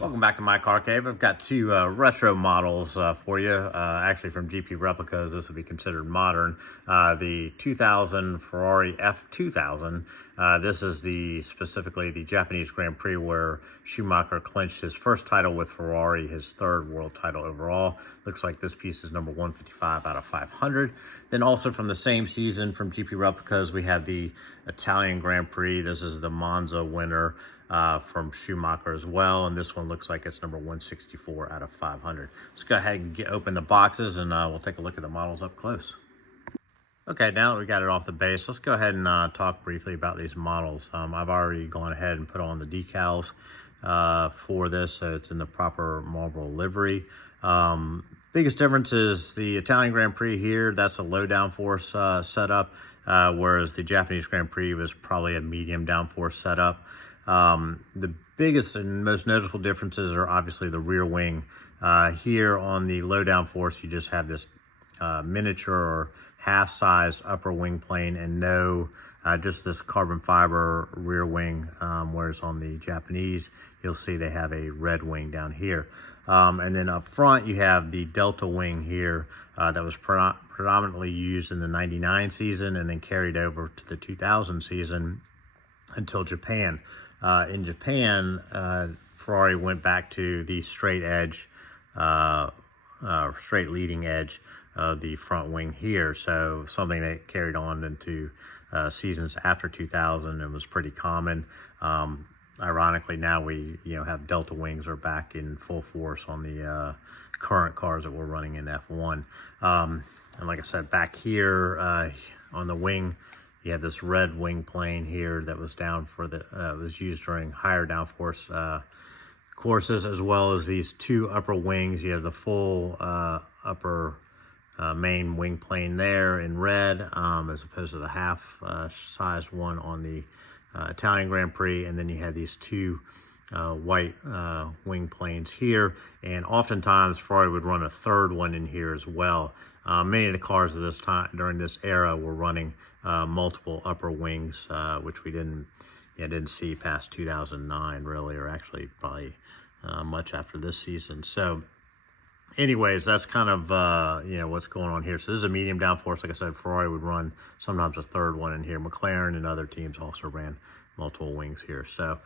Welcome back to my car cave. I've got two retro models for you, actually from GP Replicas. This would be considered modern. The 2000 Ferrari F2000. This is specifically the Japanese Grand Prix where Schumacher clinched his first title with Ferrari, his third world title overall. Looks like this piece is number 155 out of 500. Then also from the same season from GP Replicas, we have the Italian Grand Prix. This is the Monza winner from Schumacher as well, and this one looks like it's number 164 out of 500. Let's go ahead and open the boxes, and we'll take a look at the models up close. Okay, now that we got it off the base, let's go ahead and talk briefly about these models. I've already gone ahead and put on the decals for this, so it's in the proper Marlboro livery. Biggest difference is the Italian Grand Prix here, that's a low downforce setup, whereas the Japanese Grand Prix was probably a medium downforce setup. The biggest and most noticeable differences are obviously the rear wing. Here on the low downforce, you just have this miniature or half-sized upper wing plane and no just this carbon fiber rear wing, whereas on the Japanese, you'll see they have a red wing down here. And then up front, you have the delta wing here that was predominantly used in the 99 season and then carried over to the 2000 season until Japan. In Japan, Ferrari went back to the straight edge, straight leading edge of the front wing here. So something that carried on into seasons after 2000 and was pretty common. Ironically, now we have delta wings are back in full force on the current cars that we're running in F1. And like I said, back here on the wing, you have this red wing plane here that was down for the was used during higher downforce courses, as well as these two upper wings. You have the full upper main wing plane there in red, as opposed to the half sized one on the Italian Grand Prix, and then you have these two white wing planes here, and oftentimes Ferrari would run a third one in here as well. Many of the cars of this time during this era were running multiple upper wings, which we didn't see past 2009 really, or actually probably much after this season. So anyways, that's kind of what's going on here. So this is a medium downforce. Like I said, Ferrari would run sometimes a third one in here. McLaren and other teams also ran multiple wings here. So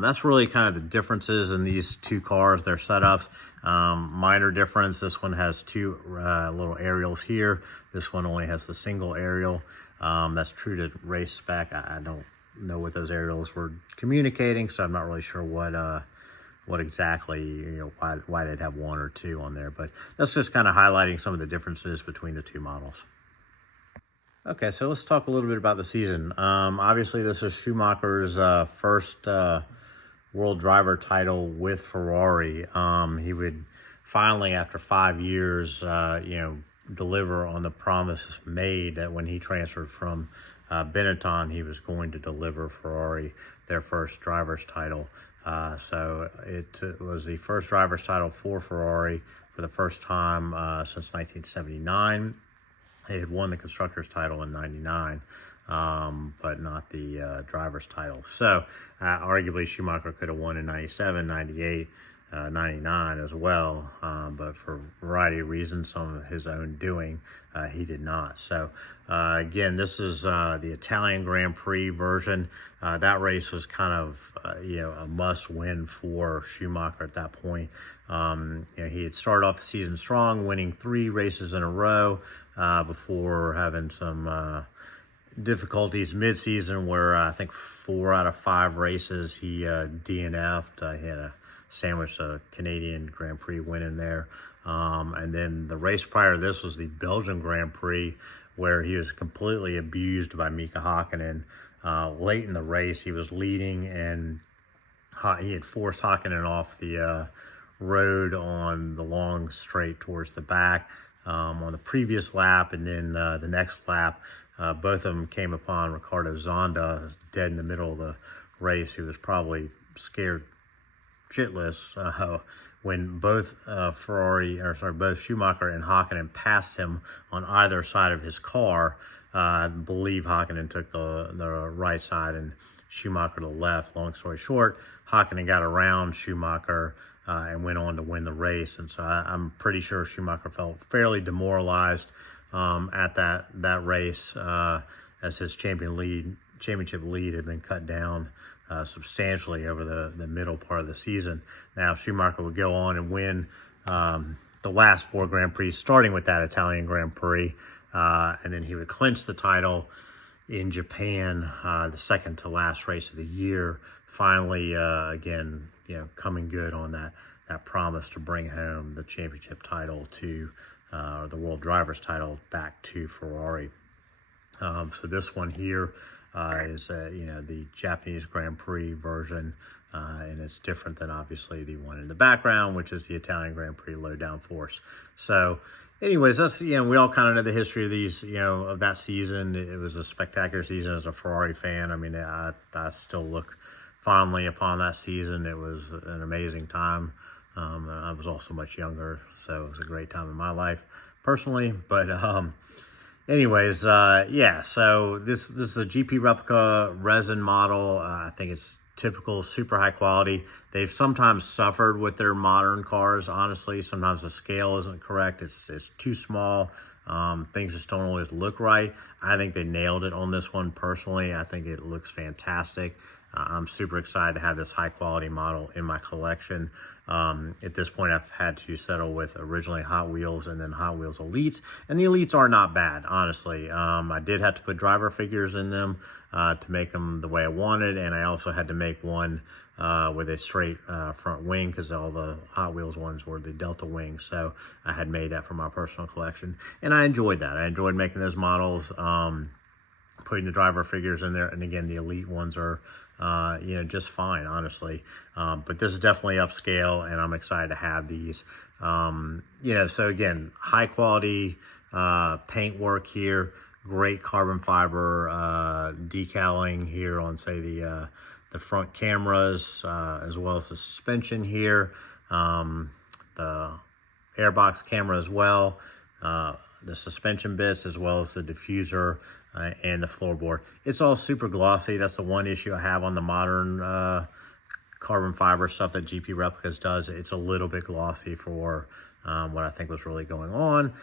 that's really kind of the differences in these two cars, their setups. Minor difference, this one has two little aerials here. This one only has the single aerial. That's true to race spec. I don't know what those aerials were communicating, so I'm not really sure what exactly, why they'd have one or two on there. But that's just kind of highlighting some of the differences between the two models. Okay, so let's talk a little bit about the season. Obviously, this is Schumacher's first world driver title with Ferrari. He would finally, after 5 years, deliver on the promise made that when he transferred from Benetton, he was going to deliver Ferrari their first driver's title. So it was the first driver's title for Ferrari for the first time since 1979. They had won the constructors title in 99, but not the driver's title. So arguably Schumacher could have won in 97, 98, 99 as well, but for a variety of reasons, some of his own doing, he did not. So again, this is the Italian Grand Prix version. That race was kind of a must-win for Schumacher at that point. He had started off the season strong, winning 3 races in a row before having some difficulties mid-season where I think 4 out of 5 races he DNF'd. He had sandwiched a Canadian Grand Prix win in there. And then the race prior to this was the Belgian Grand Prix where he was completely abused by Mika Hakkinen. Late in the race, he was leading and he had forced Hakkinen off the rode on the long straight towards the back on the previous lap, and then the next lap, both of them came upon Ricardo Zonda dead in the middle of the race, who was probably scared shitless when both both Schumacher and Hakkinen passed him on either side of his car. I believe Hakkinen took the right side and Schumacher to the left. Long story short, Hakkinen got around Schumacher and went on to win the race. And so I'm pretty sure Schumacher felt fairly demoralized at that race as his championship lead had been cut down substantially over the middle part of the season. Now Schumacher would go on and win the last 4 Grand Prix, starting with that Italian Grand Prix, and then he would clinch the title in Japan, the second to last race of the year. Finally, again, coming good on that promise to bring home the championship title to the World Drivers' title back to Ferrari. So this one here is the Japanese Grand Prix version, and it's different than obviously the one in the background, which is the Italian Grand Prix low downforce. So anyways, that's, we all kind of know the history of these, of that season. It was a spectacular season as a Ferrari fan. I mean, I still look fondly upon that season. It was an amazing time. I was also much younger, so it was a great time in my life personally. But anyways, yeah, so this is a GP replica resin model. I think it's typical, super high quality. They've sometimes suffered with their modern cars, honestly. Sometimes the scale isn't correct. It's too small. Things just don't always look right. I think they nailed it on this one personally. I think it looks fantastic. I'm super excited to have this high quality model in my collection. At this point, I've had to settle with originally Hot Wheels and then Hot Wheels Elites, and the Elites are not bad, honestly. I did have to put driver figures in them to make them the way I wanted, and I also had to make one with a straight front wing, because all the Hot Wheels ones were the Delta wing, so I had made that for my personal collection, and I enjoyed that. I enjoyed making those models, putting the driver figures in there, and again, the Elite ones are just fine, honestly. But this is definitely upscale, and I'm excited to have these. So again, high quality paint work here, great carbon fiber decaling here on, say, the front cameras, as well as the suspension here, the airbox camera as well, the suspension bits, as well as the diffuser and the floorboard. It's all super glossy. That's the one issue I have on the modern carbon fiber stuff that GP Replicas does. It's a little bit glossy for what I think was really going on,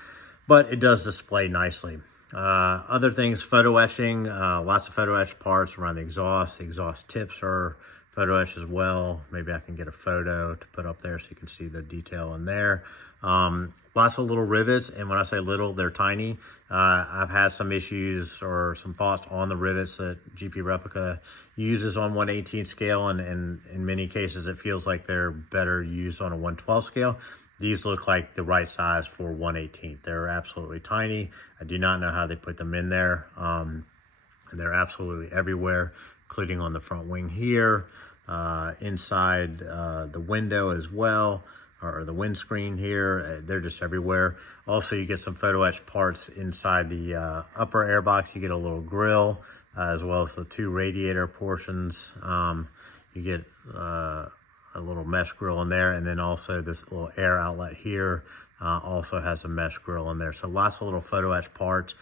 but it does display nicely. Other things, photo etching, lots of photo etch parts around the exhaust. The exhaust tips are photo etched as well. Maybe I can get a photo to put up there so you can see the detail in there. Lots of little rivets, and when I say little, they're tiny. I've had some issues or some thoughts on the rivets that GP Replica uses on 1/18 scale, and in many cases it feels like they're better used on a 1/12 scale. These look like the right size for 1/18. They're absolutely tiny. I do not know how they put them in there. And they're absolutely everywhere, including on the front wing here, inside the window as well, or the windscreen here. They're just everywhere. Also, you get some photo etched parts inside the upper airbox. You get a little grill, as well as the 2 radiator portions. You get a little mesh grill in there, and then also this little air outlet here also has a mesh grill in there. So lots of little photo etched parts.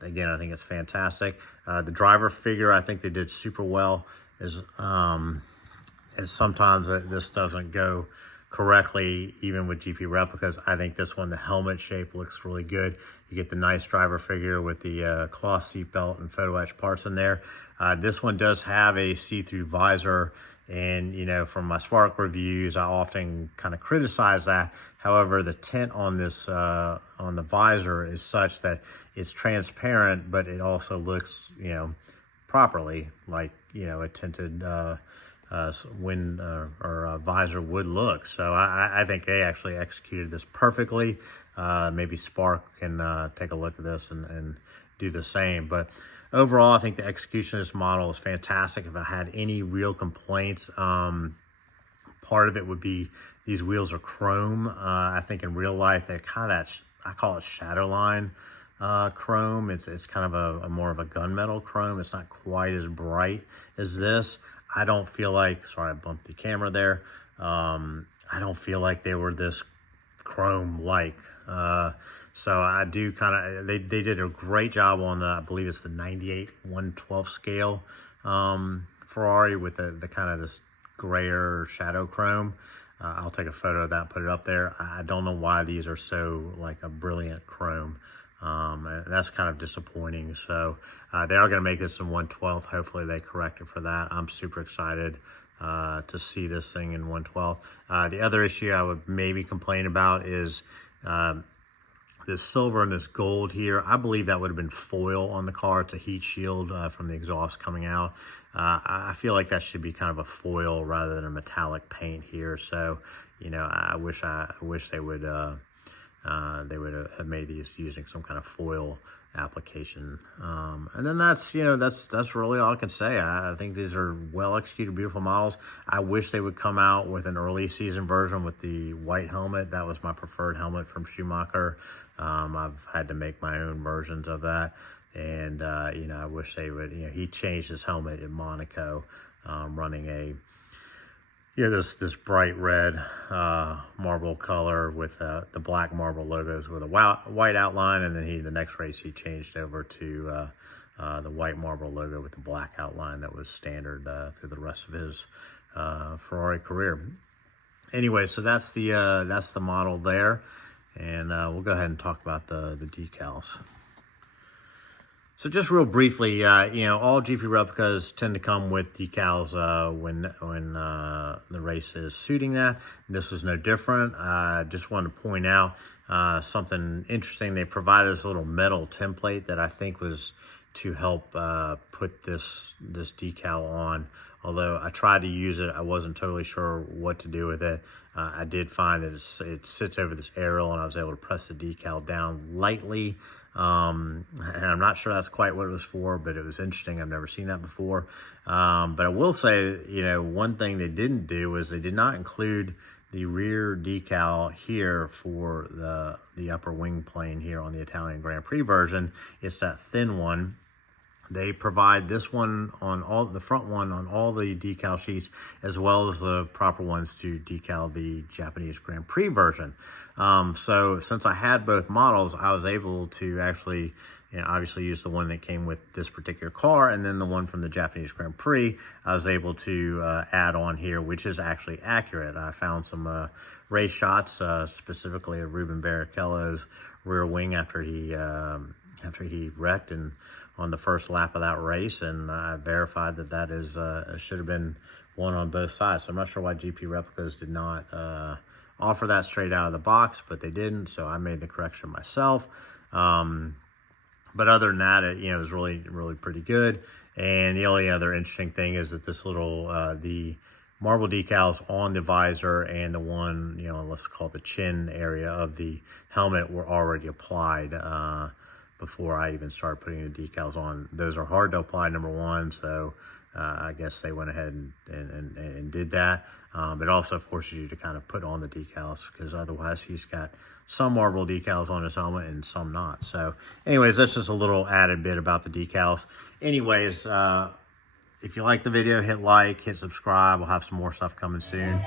Again, I think it's fantastic. The driver figure, I think they did super well. As sometimes this doesn't go correctly, even with GP Replicas. I think this one, the helmet shape looks really good. You get the nice driver figure with the cloth seat belt and photo etched parts in there. This one does have a see-through visor, and from my Spark reviews, I often kind of criticize that. However, the tint on this on the visor is such that it's transparent, but it also looks properly like a tinted visor would look. So I think they actually executed this perfectly. Maybe Spark can take a look at this and do the same. But overall, I think the execution of this model is fantastic. If I had any real complaints, part of it would be these wheels are chrome. I think in real life they're kind of that, I call it shadow line chrome. It's kind of a more of a gunmetal chrome. It's not quite as bright as this. I don't feel like, sorry, I bumped the camera there. I don't feel like they were this chrome-like. So I do kind of, they did a great job on the, I believe it's the 98/112 scale Ferrari with the kind of this grayer shadow chrome. I'll take a photo of that, put it up there. I don't know why these are so like a brilliant chrome. And that's kind of disappointing. So they are going to make this in 112. Hopefully they correct it for that. I'm super excited to see this thing in 112. The other issue I would maybe complain about is this silver and this gold here. I believe that would have been foil on the car. It's a heat shield from the exhaust coming out. I feel like that should be kind of a foil rather than a metallic paint here. So, you know, I wish they would have made these using some kind of foil application. And then that's really all I can say. I think these are well executed, beautiful models. I wish they would come out with an early season version with the white helmet. That was my preferred helmet from Schumacher. I've had to make my own versions of that. And, you know, I wish they would, you know, he changed his helmet in Monaco, running a, this bright red marble color with the black marble logos with a white outline, and then the next race he changed over to the white marble logo with the black outline that was standard through the rest of his Ferrari career. Anyway, so that's the model there, and we'll go ahead and talk about the decals. So just real briefly, you know, all GP replicas tend to come with decals when the race is suiting that. This was no different. Just wanted to point out something interesting. They provided this little metal template that I think was to help put this decal on. Although I tried to use it, I wasn't totally sure what to do with it. I did find that it sits over this aerial, and I was able to press the decal down lightly. And I'm not sure that's quite what it was for, but it was interesting. I've never seen that before. But I will say, you know, one thing they didn't do was they did not include the rear decal here for the upper wing plane here on the Italian Grand Prix version. It's that thin one. They provide this one on the front one on all the decal sheets, as well as the proper ones to decal the Japanese Grand Prix version. So since I had both models, I was able to actually, you know, obviously use the one that came with this particular car, and then the one from the Japanese Grand Prix, I was able to add on here, which is actually accurate. I found some race shots, specifically of Ruben Barrichello's rear wing after he wrecked and on the first lap of that race, and I verified that is should have been one on both sides. So I'm not sure why GP Replicas did not offer that straight out of the box, but they didn't, so I made the correction myself. But other than that, it was really, really pretty good. And the only other interesting thing is that this little, the marble decals on the visor and the one, let's call it the chin area of the helmet were already applied before I even started putting the decals on. Those are hard to apply, number one, so I guess they went ahead and did that. But also forces you to kind of put on the decals, because otherwise he's got some marble decals on his helmet and some not. So anyways, that's just a little added bit about the decals. Anyways, if you like the video, hit like, hit subscribe. We'll have some more stuff coming soon.